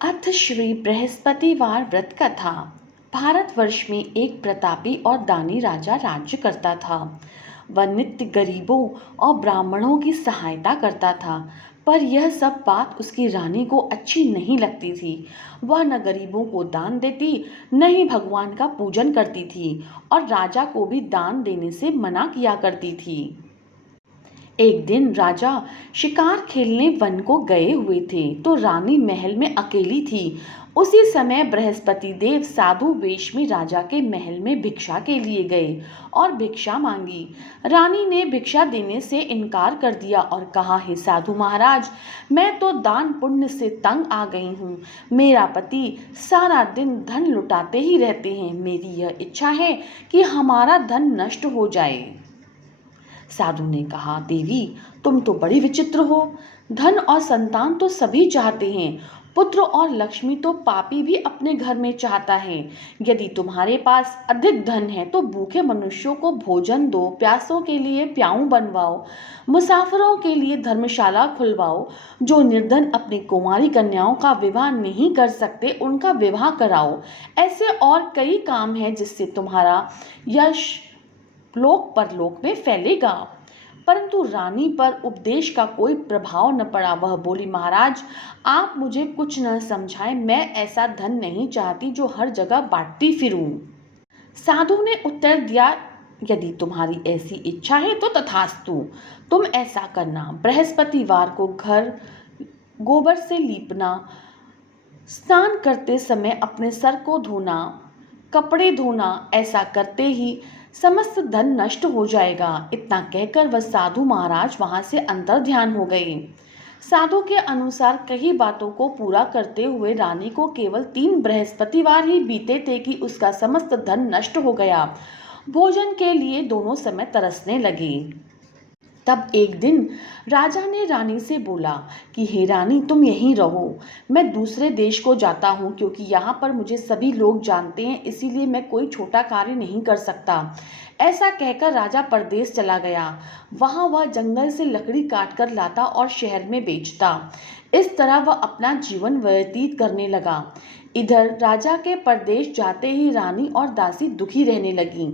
अथ श्री बृहस्पतिवार व्रत कथा। भारतवर्ष में एक प्रतापी और दानी राजा राज्य करता था। वह नित्य गरीबों और ब्राह्मणों की सहायता करता था, पर यह सब बात उसकी रानी को अच्छी नहीं लगती थी। वह न गरीबों को दान देती, न ही भगवान का पूजन करती थी, और राजा को भी दान देने से मना किया करती थी। एक दिन राजा शिकार खेलने वन को गए हुए थे, तो रानी महल में अकेली थी। उसी समय बृहस्पति देव साधु वेश में राजा के महल में भिक्षा के लिए गए और भिक्षा मांगी। रानी ने भिक्षा देने से इनकार कर दिया और कहा, हे साधु महाराज, मैं तो दान पुण्य से तंग आ गई हूँ। मेरा पति सारा दिन धन लुटाते ही रहते हैं। मेरी यह इच्छा है कि हमारा धन नष्ट हो जाए। साधु ने कहा, देवी, तुम तो बड़ी विचित्र हो। धन और संतान तो सभी चाहते हैं, पुत्र और लक्ष्मी तो पापी भी अपने घर में चाहता है। यदि तुम्हारे पास अधिक धन है तो भूखे मनुष्यों को भोजन दो, प्यासों के लिए प्याऊ बनवाओ, मुसाफिरों के लिए धर्मशाला खुलवाओ, जो निर्धन अपनी कुंवारी कन्याओं का विवाह नहीं कर सकते उनका विवाह कराओ। ऐसे और कई काम हैं जिससे तुम्हारा यश लोक परलोक में फैलेगा। परंतु रानी पर उपदेश का कोई प्रभाव न पड़ा। वह बोली, महाराज, आप मुझे कुछ न समझाएं। मैं ऐसा धन नहीं चाहती जो हर जगह बांटती फिरूं। साधु ने उत्तर दिया, यदि तुम्हारी ऐसी इच्छा है तो तथास्तु। तुम ऐसा करना, बृहस्पतिवार को घर गोबर से लीपना, स्नान करते समय अपने सर को धोना, कपड़े धोना। ऐसा करते ही समस्त धन नष्ट हो जाएगा। इतना कहकर वह साधु महाराज वहां से अंतर ध्यान हो गए। साधु के अनुसार कई बातों को पूरा करते हुए रानी को केवल 3 बृहस्पतिवार ही बीते थे कि उसका समस्त धन नष्ट हो गया। भोजन के लिए दोनों समय तरसने लगे। तब एक दिन राजा ने रानी से बोला कि हे रानी, तुम यहीं रहो, मैं दूसरे देश को जाता हूँ, क्योंकि यहाँ पर मुझे सभी लोग जानते हैं, इसीलिए मैं कोई छोटा कार्य नहीं कर सकता। ऐसा कहकर राजा परदेश चला गया। वहाँ वह जंगल से लकड़ी काट कर लाता और शहर में बेचता। इस तरह वह अपना जीवन व्यतीत करने लगा। इधर राजा के परदेश जाते ही रानी और दासी दुखी रहने लगीं।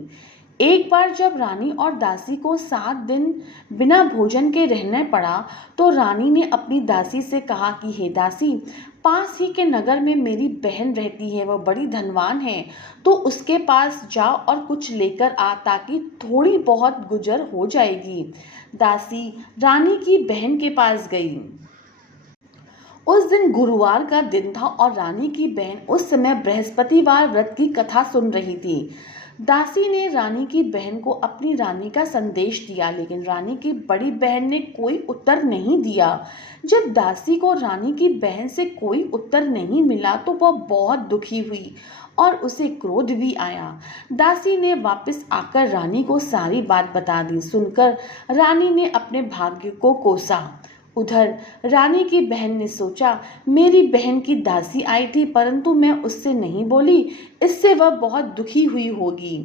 एक बार जब रानी और दासी को 7 दिन बिना भोजन के रहना पड़ा, तो रानी ने अपनी दासी से कहा कि हे दासी, पास ही के नगर में मेरी बहन रहती है, वह बड़ी धनवान है, तो उसके पास जा और कुछ लेकर आ, ताकि थोड़ी बहुत गुजर हो जाएगी। दासी रानी की बहन के पास गई। उस दिन गुरुवार का दिन था और रानी की बहन उस समय बृहस्पतिवार व्रत की कथा सुन रही थी। दासी ने रानी की बहन को अपनी रानी का संदेश दिया, लेकिन रानी की बड़ी बहन ने कोई उत्तर नहीं दिया। जब दासी को रानी की बहन से कोई उत्तर नहीं मिला तो वह बहुत दुखी हुई और उसे क्रोध भी आया। दासी ने वापस आकर रानी को सारी बात बता दी। सुनकर रानी ने अपने भाग्य को कोसा। उधर रानी की बहन ने सोचा, मेरी बहन की दासी आई थी, परंतु मैं उससे नहीं बोली, इससे वह बहुत दुखी हुई होगी।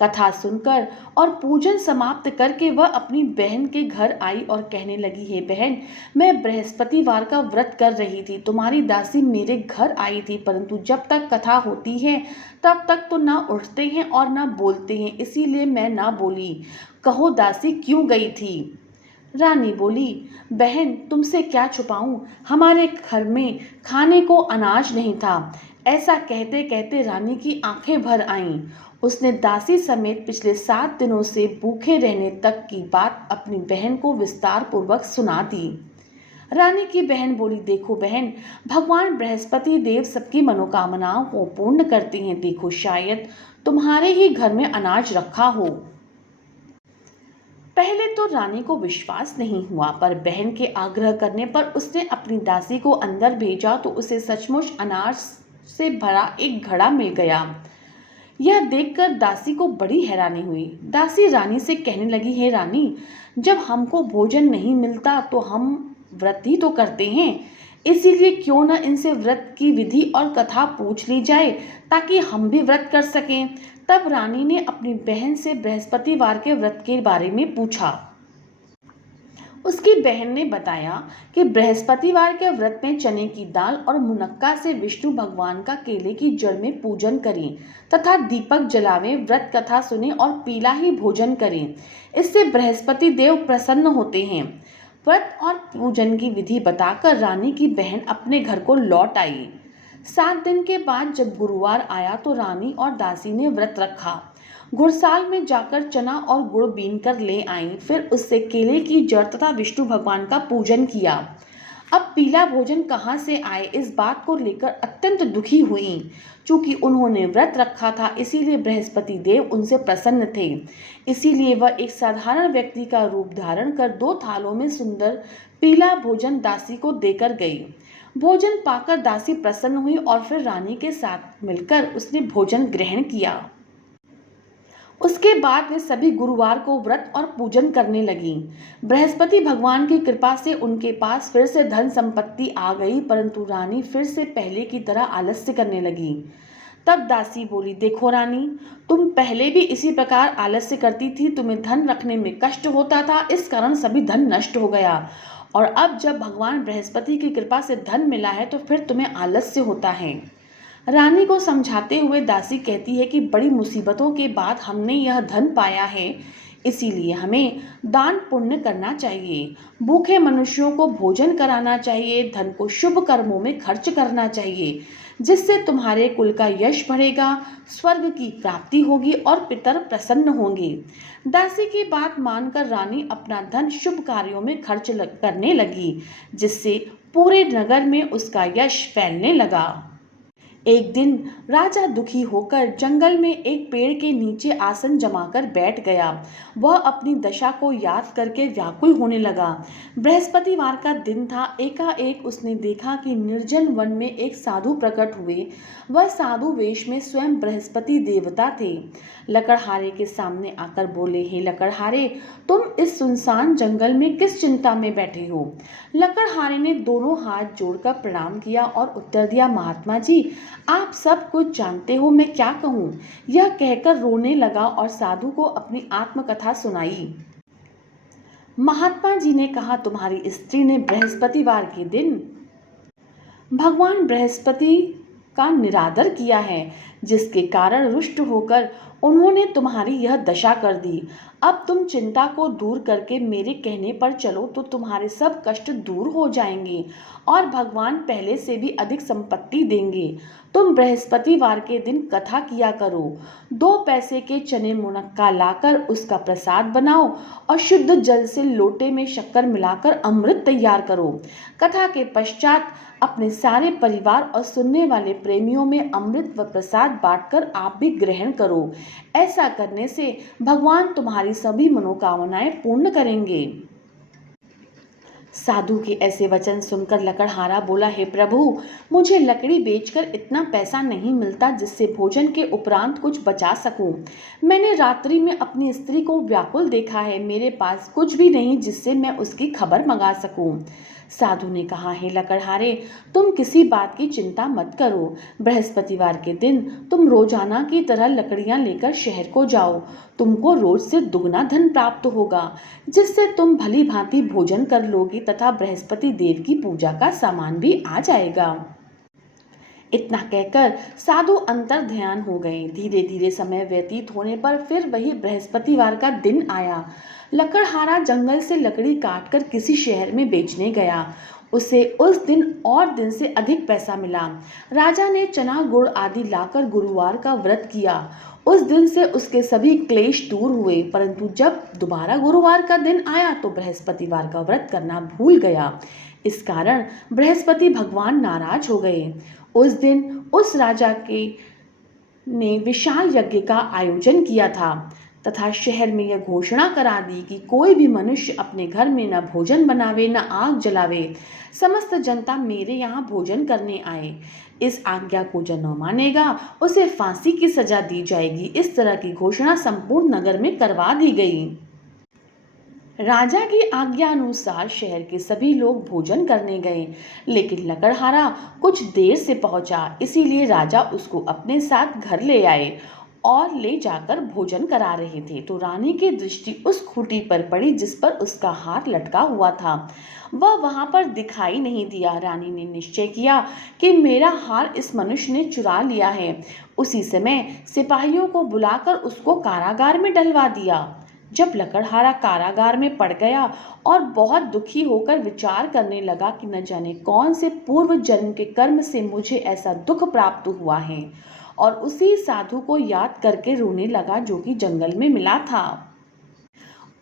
कथा सुनकर और पूजन समाप्त करके वह अपनी बहन के घर आई और कहने लगी, हे बहन, मैं बृहस्पतिवार का व्रत कर रही थी, तुम्हारी दासी मेरे घर आई थी, परंतु जब तक कथा होती है तब तक तो ना उठते हैं और ना बोलते हैं, इसीलिए मैं ना बोली। कहो दासी, क्यों गई थी? रानी बोली, बहन, तुमसे क्या छुपाऊं, हमारे घर में खाने को अनाज नहीं था। ऐसा कहते कहते रानी की आंखें भर आईं। उसने दासी समेत पिछले 7 दिनों से भूखे रहने तक की बात अपनी बहन को विस्तार पूर्वक सुना दी। रानी की बहन बोली, देखो बहन, भगवान बृहस्पति देव सबकी मनोकामनाओं को पूर्ण करते हैं। देखो, शायद तुम्हारे ही घर में अनाज रखा हो। पहले तो रानी को विश्वास नहीं हुआ, पर बहन के आग्रह करने पर उसने अपनी दासी को अंदर भेजा तो उसे सचमुच अनाज से भरा एक घड़ा मिल गया। यह देखकर दासी को बड़ी हैरानी हुई। दासी रानी से कहने लगी, हे रानी, जब हमको भोजन नहीं मिलता तो हम व्रत ही तो करते हैं, इसीलिए क्यों न इनसे व्रत की विधि और कथा पूछ ली जाए, ताकि हम भी व्रत कर सकें। तब रानी ने अपनी बहन से बृहस्पतिवार के व्रत के बारे में पूछा। उसकी बहन ने बताया कि बृहस्पतिवार के व्रत में चने की दाल और मुनक्का से विष्णु भगवान का केले की जड़ में पूजन करें तथा दीपक जलावें, व्रत कथा सुने और पीला ही भोजन करें। इससे बृहस्पति देव प्रसन्न होते हैं। व्रत और पूजन की विधि बताकर रानी की बहन अपने घर को लौट आई। 7 दिन के बाद जब गुरुवार आया तो रानी और दासी ने व्रत रखा। गुड़साल में जाकर चना और गुड़ बीन कर ले आईं, फिर उससे केले की जड़ तथा विष्णु भगवान का पूजन किया। अब पीला भोजन कहाँ से आए, इस बात को लेकर अत्यंत दुखी हुईं। चूंकि उन्होंने व्रत रखा था इसीलिए बृहस्पति देव उनसे प्रसन्न थे। इसीलिए वह एक साधारण व्यक्ति का रूप धारण कर 2 थालों में सुंदर पीला भोजन दासी को देकर गई। भोजन पाकर दासी प्रसन्न हुई और फिर रानी के साथ मिलकर उसने भोजन ग्रहण किया। उसके बाद वे सभी गुरुवार को व्रत और पूजन करने लगीं। बृहस्पति भगवान की कृपा से उनके पास फिर से धन संपत्ति आ गई, परंतु रानी फिर से पहले की तरह आलस्य करने लगी। तब दासी बोली, देखो रानी, तुम पहले भी इसी प्रकार आलस्य करती थी, तुम्हें धन रखने में कष्ट होता था, इस कारण सभी धन नष्ट हो गया। और अब जब भगवान बृहस्पति की कृपा से धन मिला है तो फिर तुम्हें आलस्य होता है। रानी को समझाते हुए दासी कहती है कि बड़ी मुसीबतों के बाद हमने यह धन पाया है, इसीलिए हमें दान पुण्य करना चाहिए, भूखे मनुष्यों को भोजन कराना चाहिए, धन को शुभ कर्मों में खर्च करना चाहिए, जिससे तुम्हारे कुल का यश बढ़ेगा, स्वर्ग की प्राप्ति होगी और पितर प्रसन्न होंगे। दासी की बात मानकर रानी अपना धन शुभ कार्यों में खर्च करने लगी, जिससे पूरे नगर में उसका यश फैलने लगा। एक दिन राजा दुखी होकर जंगल में एक पेड़ के नीचे आसन जमाकर बैठ गया। वह अपनी दशा को याद करके व्याकुल होने लगा। बृहस्पतिवार का दिन था। एकाएक उसने देखा कि निर्जन वन में एक साधु प्रकट हुए। वह साधु वेश में स्वयं बृहस्पति देवता थे। लकड़हारे के सामने आकर बोले, हे लकड़हारे, तुम इस सुनसान जंगल में किस चिंता में बैठे हो? लकड़हारे ने दोनों हाथ जोड़कर प्रणाम किया और उत्तर दिया, महात्मा जी, आप सब कुछ जानते हो, मैं क्या कहूँ। यह कहकर रोने लगा और साधु को अपनी आत्मकथा सुनाई। महात्मा जी ने कहा, तुम्हारी स्त्री ने बृहस्पतिवार के दिन भगवान बृहस्पति का निरादर किया है, जिसके कारण रुष्ट होकर उन्होंने तुम्हारी यह दशा कर दी। अब तुम चिंता को दूर करके मेरे कहने पर चलो तो तुम्हारे सब कष्ट दूर हो जाएंगे और भगवान पहले से भी अधिक संपत्ति देंगे। तुम बृहस्पतिवार के दिन कथा किया करो। 2 पैसे के चने मुनक्का लाकर उसका प्रसाद बनाओ और शुद्ध जल से लोटे में शक्कर मिलाकर अमृत तैयार करो। कथा के पश्चात अपने सारे परिवार और सुनने वाले प्रेमियों में अमृत व प्रसाद बांटकर आप भी ग्रहण करो। ऐसा करने से भगवान तुम्हारी सभी मनोकामनाएं पूर्ण करेंगे। साधु के ऐसे वचन सुनकर लकड़हारा बोला, हे प्रभु, मुझे लकड़ी बेचकर इतना पैसा नहीं मिलता जिससे भोजन के उपरांत कुछ बचा सकूं। मैंने रात्रि में अपनी स्त्री को व्याकुल देखा है, मेरे पास कुछ भी नहीं जिससे मैं उसकी खबर मंगा सकूं। साधु ने कहा, हे लकड़हारे, तुम किसी बात की चिंता मत करो। बृहस्पतिवार के दिन तुम रोजाना की तरह लकड़ियां लेकर शहर को जाओ। तुमको रोज से दुगना धन प्राप्त होगा, जिससे तुम भली भांति भोजन कर लोगी तथा बृहस्पति देव की पूजा का सामान भी आ जाएगा। इतना कहकर साधु अंतर ध्यान हो गए। धीरे धीरे समय व्यतीत होने पर फिर वही बृहस्पतिवार का दिन आया। लकड़हारा जंगल से लकड़ी काटकर किसी शहर में बेचने गया। उसे उस दिन और दिन से अधिक पैसा मिला। राजा ने चना गुड़ आदि लाकर गुरुवार का व्रत किया। उस दिन से उसके सभी क्लेश दूर हुए, परंतु जब दोबारा गुरुवार का दिन आया तो बृहस्पतिवार का व्रत करना भूल गया। इस कारण बृहस्पति भगवान नाराज हो गए। उस दिन उस राजा के ने विशाल यज्ञ का आयोजन किया था तथा शहर में यह घोषणा करा दी कि कोई भी मनुष्य अपने घर में न भोजन बनावे न आग जलावे। समस्त जनता मेरे यहाँ भोजन करने आए। इस आज्ञा को जो न मानेगा उसे फांसी की सजा दी जाएगी। इस तरह की घोषणा संपूर्ण नगर में करवा दी गई। राजा की आज्ञा अनुसार शहर के सभी लोग भोजन करने गए, लेकिन लकड़हारा कुछ देर से पहुंचा, इसीलिए राजा उसको अपने साथ घर ले आए और ले जाकर भोजन करा रहे थे, तो रानी की दृष्टि उस खूंटी पर पड़ी जिस पर उसका हार लटका हुआ था। वह वहां पर दिखाई नहीं दिया। रानी ने निश्चय किया कि मेरा हार इस मनुष्य ने चुरा लिया है। उसी समय सिपाहियों को बुलाकर उसको कारागार में डलवा दिया। जब लकड़हारा कारागार में पड़ गया और बहुत दुखी होकर विचार करने लगा कि न जाने कौन से पूर्व जन्म के कर्म से मुझे ऐसा दुख प्राप्त हुआ है, और उसी साधु को याद करके रोने लगा जो कि जंगल में मिला था।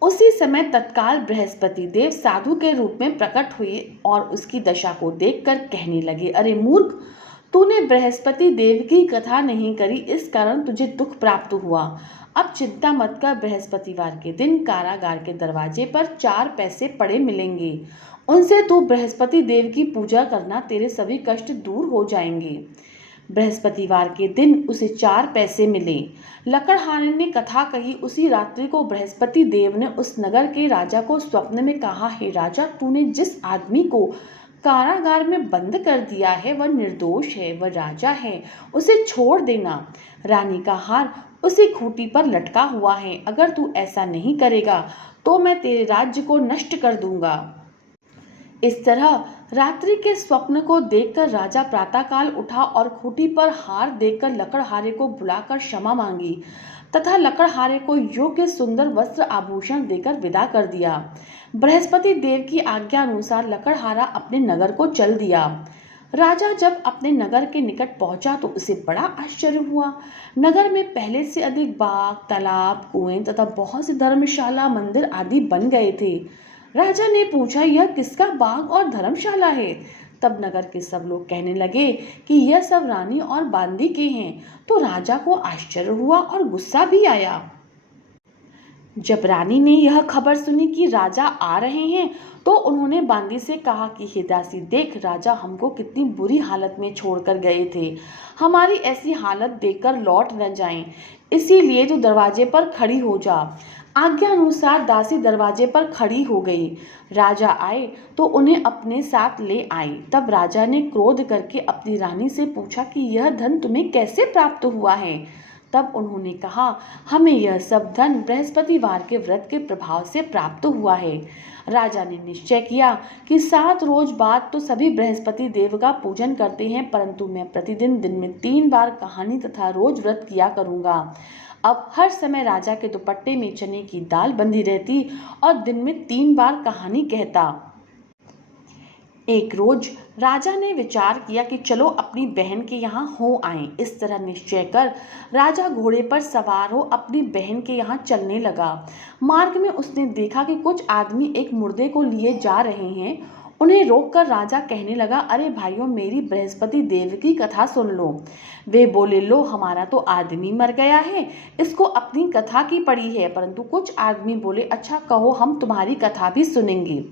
उसी समय तत्काल बृहस्पति देव साधु के रूप में प्रकट हुए और उसकी दशा को देखकर कहने लगे, अरे मूर्ख, तूने बृहस्पति देव की कथा नहीं करी, इस कारण तुझे दुख प्राप्त हुआ। अब चिंता मत कर, बृहस्पतिवार के दिन कारागार के दरवाजे पर 4 पैसे पड़े मिलेंगे। उनसे तू बृहस्पति देव की पूजा करना, तेरे सभी कष्ट दूर हो जाएंगे। बृहस्पतिवार के दिन उसे 4 पैसे मिले। लकड़हारे ने कथा कही। उसी रात्रि को बृहस्पति देव ने उस नगर के राजा को स्वप्न में कहा, हे राजा, तूने जिस आदमी को कारागार में बंद कर दिया है वह निर्दोष है, वह राजा है, उसे छोड़ देना। रानी का हार उसी खूंटी पर लटका हुआ है। अगर तू ऐसा नहीं करेगा तो मैं तेरे राज्य को नष्ट कर दूंगा। इस तरह रात्रि के स्वप्न को देखकर राजा प्रातःकाल उठा और खूंटी पर हार देखकर लकड़हारे को बुलाकर क्षमा मांगी तथा लकड़हारे को योग्य सुंदर वस्त्र आभूषण देकर विदा कर दिया। बृहस्पति देव की आज्ञा अनुसार लकड़हारा अपने नगर को चल दिया। राजा जब अपने नगर के निकट पहुंचा तो उसे बड़ा आश्चर्य हुआ। नगर में पहले से अधिक बाग, तालाब, कुएं तथा बहुत सी धर्मशाला, मंदिर आदि बन गए थे। राजा ने पूछा, यह किसका बाग और धर्मशाला है? तब नगर के सब लोग कहने लगे कि यह सब रानी और बांदी के हैं। तो राजा को आश्चर्य हुआ और गुस्सा भी आया। जब रानी ने यह खबर सुनी कि राजा आ रहे हैं तो उन्होंने बांदी से कहा कि हे दासी, देख, राजा हमको कितनी बुरी हालत में छोड़कर गए थे। हमारी ऐसी हालत देखकर लौट न जाएं, इसीलिए तू दरवाजे पर खड़ी हो जा। आज्ञा अनुसार दासी दरवाजे पर खड़ी हो गई। राजा आए तो उन्हें अपने साथ ले आई। तब राजा ने क्रोध करके अपनी रानी से पूछा कि यह धन तुम्हें कैसे प्राप्त हुआ है? तब उन्होंने कहा, हमें यह सब धन बृहस्पतिवार के व्रत के प्रभाव से प्राप्त हुआ है। राजा ने निश्चय किया कि 7 रोज बाद तो सभी बृहस्पति देव का पूजन करते हैं, परंतु मैं प्रतिदिन दिन में 3 बार कहानी तथा रोज व्रत किया करूंगा। अब हर समय राजा के दुपट्टे में चने की दाल बंधी रहती और दिन में 3 बार कहानी कहता। एक रोज राजा ने विचार किया कि चलो अपनी बहन के यहाँ हो आएं। इस तरह निश्चय कर राजा घोड़े पर सवार हो अपनी बहन के यहाँ चलने लगा। मार्ग में उसने देखा कि कुछ आदमी एक मुर्दे को लिए जा रहे हैं। उन्हें रोककर राजा कहने लगा, अरे भाइयों, मेरी बृहस्पति देव की कथा सुन लो। वे बोले, लो, हमारा तो आदमी मर गया है, इसको अपनी कथा की पड़ी है। परंतु कुछ आदमी बोले, अच्छा कहो, हम तुम्हारी कथा भी सुनेंगे।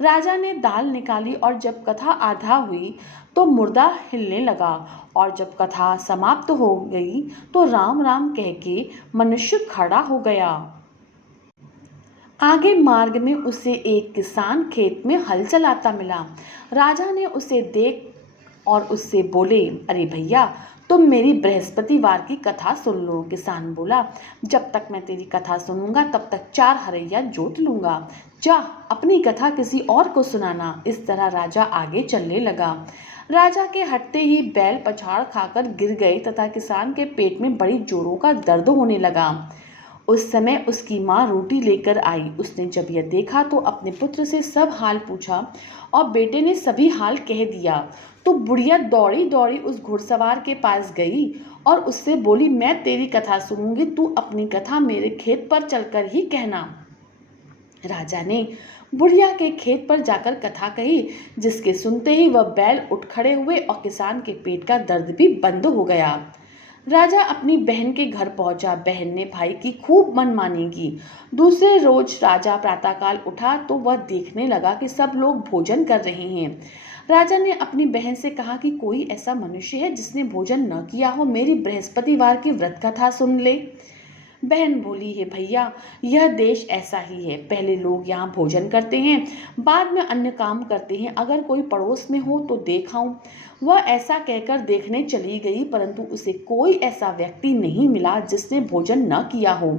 राजा ने दाल निकाली और जब कथा आधा हुई तो मुर्दा हिलने लगा, और जब कथा समाप्त हो गई तो राम राम कह के मनुष्य खड़ा हो गया। आगे मार्ग में उसे एक किसान खेत में हल चलाता मिला। राजा ने उसे देख और उससे बोले, अरे भैया, तुम मेरी बृहस्पतिवार की कथा सुन लो। किसान बोला, जब तक मैं तेरी कथा सुनूंगा तब तक 4 हरैया जोत लूंगा। जा, अपनी कथा किसी और को सुनाना। इस तरह राजा आगे चलने लगा। राजा के हटते ही बैल पछाड़ खाकर गिर गए तथा किसान के पेट में बड़ी जोरों का दर्द होने लगा। उस समय उसकी माँ रोटी लेकर आई। उसने जब यह देखा तो अपने पुत्र से सब हाल पूछा और बेटे ने सभी हाल कह दिया। तो बुढ़िया दौड़ी दौड़ी उस घुड़सवार के पास गई और उससे बोली, मैं तेरी कथा सुनूंगी, तू अपनी कथा मेरे खेत पर चलकर ही कहना। राजा ने बुढ़िया के खेत पर जाकर कथा कही, जिसके सुनते ही वह बैल उठ खड़े हुए और किसान के पेट का दर्द भी बंद हो गया। राजा अपनी बहन के घर पहुंचा। बहन ने भाई की खूब मनमानी की। दूसरे रोज राजा प्रातःकाल उठा तो वह देखने लगा कि सब लोग भोजन कर रहे हैं। राजा ने अपनी बहन से कहा कि कोई ऐसा मनुष्य है जिसने भोजन न किया हो, मेरी बृहस्पतिवार की व्रत कथा सुन ले। बहन बोली, है भैया, यह देश ऐसा ही है, पहले लोग यहाँ भोजन करते हैं, बाद में अन्य काम करते हैं। अगर कोई पड़ोस में हो तो देखाऊं। वह ऐसा कहकर देखने चली गई, परंतु उसे कोई ऐसा व्यक्ति नहीं मिला जिसने भोजन न किया हो।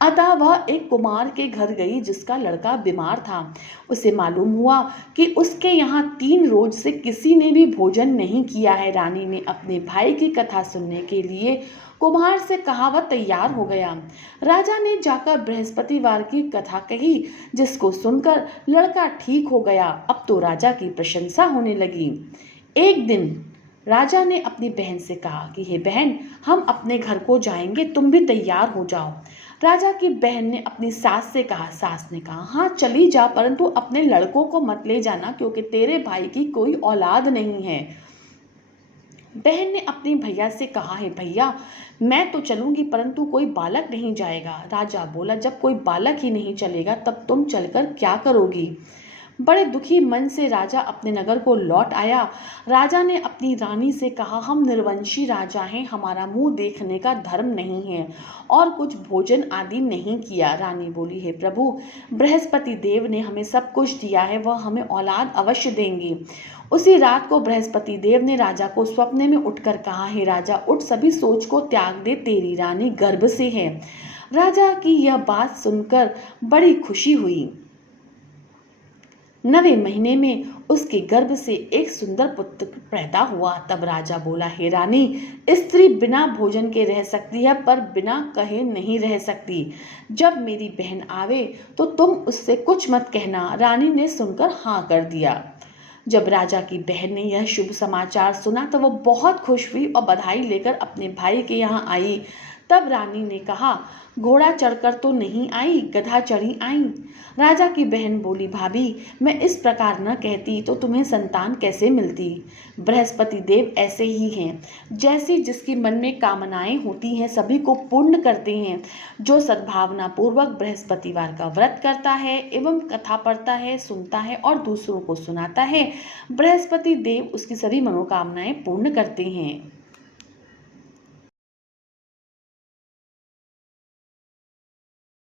अतः वह एक कुमार के घर गई जिसका लड़का बीमार था। उसे मालूम हुआ कि उसके यहाँ 3 रोज से किसी ने भी भोजन नहीं किया है। रानी ने अपने भाई की कथा सुनने के लिए कुम्हार से कहा, वह तैयार हो गया। राजा ने जाकर बृहस्पतिवार की कथा कही, जिसको सुनकर लड़का ठीक हो गया। अब तो राजा की प्रशंसा होने लगी। एक दिन राजा ने अपनी बहन से कहा कि हे बहन, हम अपने घर को जाएंगे, तुम भी तैयार हो जाओ। राजा की बहन ने अपनी सास से कहा। सास ने कहा, हाँ चली जा, परंतु अपने लड़कों को मत ले जाना, क्योंकि तेरे भाई की कोई औलाद नहीं है। बहन ने अपने भैया से कहा, है भैया, मैं तो चलूंगी, परंतु कोई बालक नहीं जाएगा। राजा बोला, जब कोई बालक ही नहीं चलेगा तब तुम चलकर क्या करोगी। बड़े दुखी मन से राजा अपने नगर को लौट आया। राजा ने अपनी रानी से कहा, हम निर्वंशी राजा हैं, हमारा मुंह देखने का धर्म नहीं है और कुछ भोजन आदि नहीं किया। रानी बोली, हे प्रभु, बृहस्पति देव ने हमें सब कुछ दिया है, वह हमें औलाद अवश्य देंगे। उसी रात को बृहस्पति देव ने राजा को स्वप्न में उठकर कहा, हे राजा, उठ, सभी सोच को त्याग दे, तेरी रानी गर्भ से है। राजा की यह बात सुनकर बड़ी खुशी हुई। 9वें महीने में उसके गर्भ से एक सुंदर पुत्र पैदा हुआ। तब राजा बोला, हे रानी, स्त्री बिना भोजन के रह सकती है, पर बिना कहे नहीं रह सकती। जब मेरी बहन आवे तो तुम उससे कुछ मत कहना। रानी ने सुनकर हाँ कर दिया। जब राजा की बहन ने यह शुभ समाचार सुना तो वह बहुत खुश हुई और बधाई लेकर अपने भाई के यहाँ आई। तब रानी ने कहा, घोड़ा चढ़कर तो नहीं आई, गधा चढ़ी आई। राजा की बहन बोली, भाभी, मैं इस प्रकार न कहती तो तुम्हें संतान कैसे मिलती। बृहस्पति देव ऐसे ही हैं, जैसी जिसकी मन में कामनाएं होती हैं सभी को पूर्ण करते हैं। जो सद्भावना पूर्वक बृहस्पतिवार का व्रत करता है एवं कथा पढ़ता है, सुनता है और दूसरों को सुनाता है, बृहस्पति देव उसकी सभी मनोकामनाएं पूर्ण करते हैं।